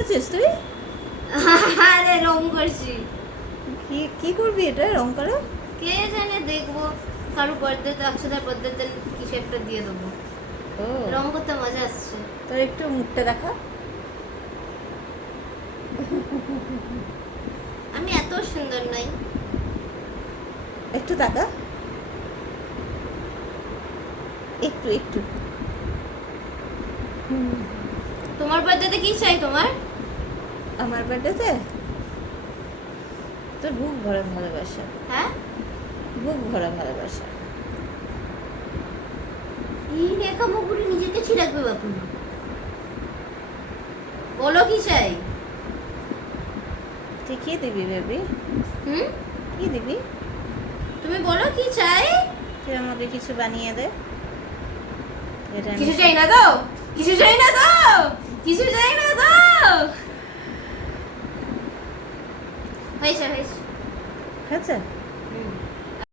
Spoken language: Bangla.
করছিস তুই? আরে রং করছি। কি করবি এটা রং করো? কে জানে, দেখবো কারু বার্থডেতে অক্ষতার বার্থডেতে কিছু একটা দিয়ে দেবো। ও রং করতে মজা আসছে। তোর একটু মুখটা দেখা। আমি এত সুন্দর নই। একটু তাকা, একটু একটু। তোমার বার্থডেতে কি চাই তোমার? আমার বার্থডেতে তোর বুক ভরা ভালোবাসা, হ্যাঁ, বুক ভরা ভালোবাসা। এই রেখা মুখগুলি নিজেকে ছিড়াকবে বাপু। বলো কি চাই? তুই কি দিবি বেবি? হুম, কি দিবি? তুমি বলো কি চাই? তুই আমাকে কিছু বানিয়ে দে। এটা আমি- কিছু চাই না তো, কিছু চাই না তো, কিছু চাই না তো। হয়েছে হয়েছে। হয়েছে? হুম।